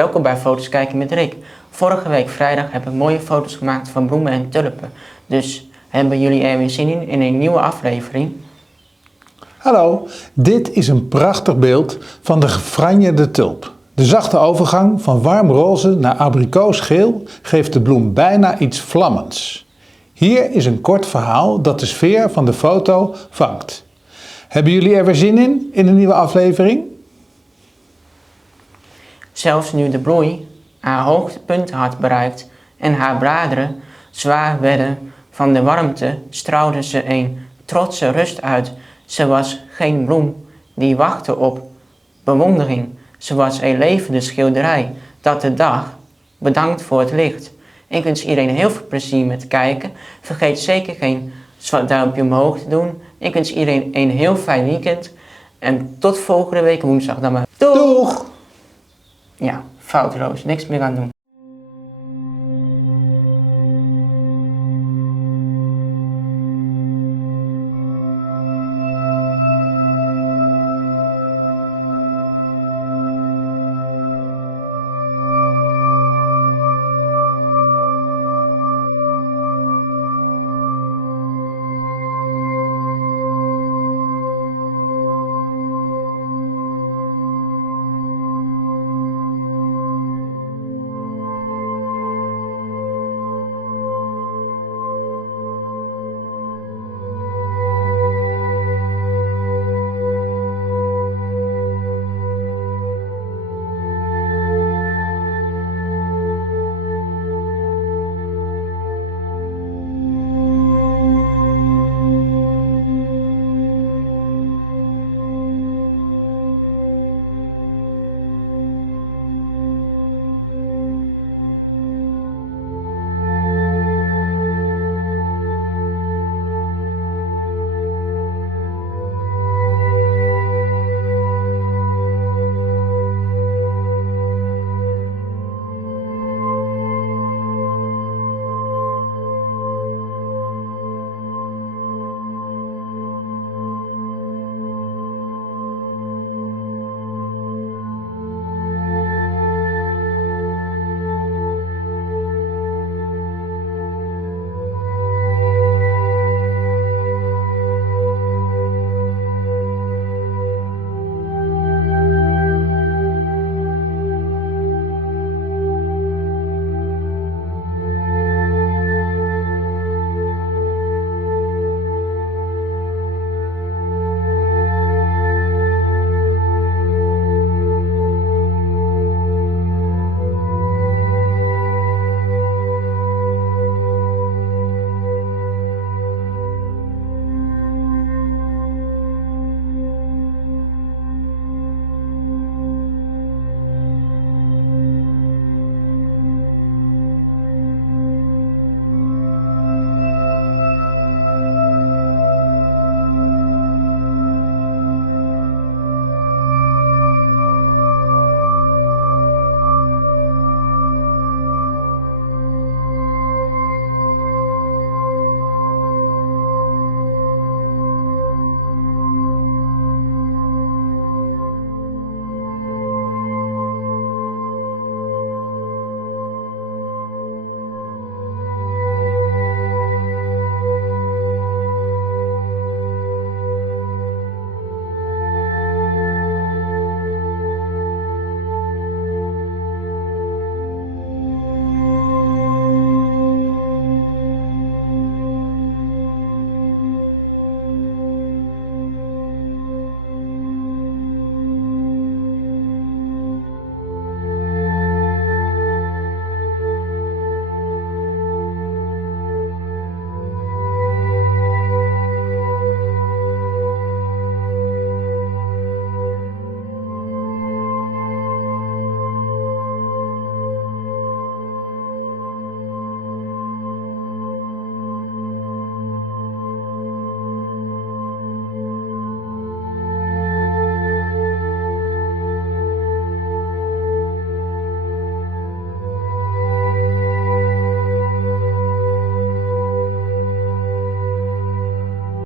Welkom bij Foto's Kijken met Rick. Vorige week vrijdag heb ik mooie foto's gemaakt van bloemen en tulpen. Dus hebben jullie er weer zin in een nieuwe aflevering? Hallo, dit is een prachtig beeld van de gefranjeerde tulp. De zachte overgang van warm roze naar abrikoosgeel geeft de bloem bijna iets vlammends. Hier is een kort verhaal dat de sfeer van de foto vangt. Hebben jullie er weer zin in een nieuwe aflevering? Zelfs nu de bloei haar hoogtepunt had bereikt en haar bladeren zwaar werden van de warmte, straalde ze een trotse rust uit. Ze was geen bloem die wachtte op bewondering. Ze was een levende schilderij dat de dag bedankt voor het licht. Ik wens iedereen heel veel plezier met kijken. Vergeet zeker geen duimpje omhoog te doen. Ik wens iedereen een heel fijn weekend. En tot volgende week woensdag dan maar. Doeg! Ja, foutloos. Niks meer aan doen.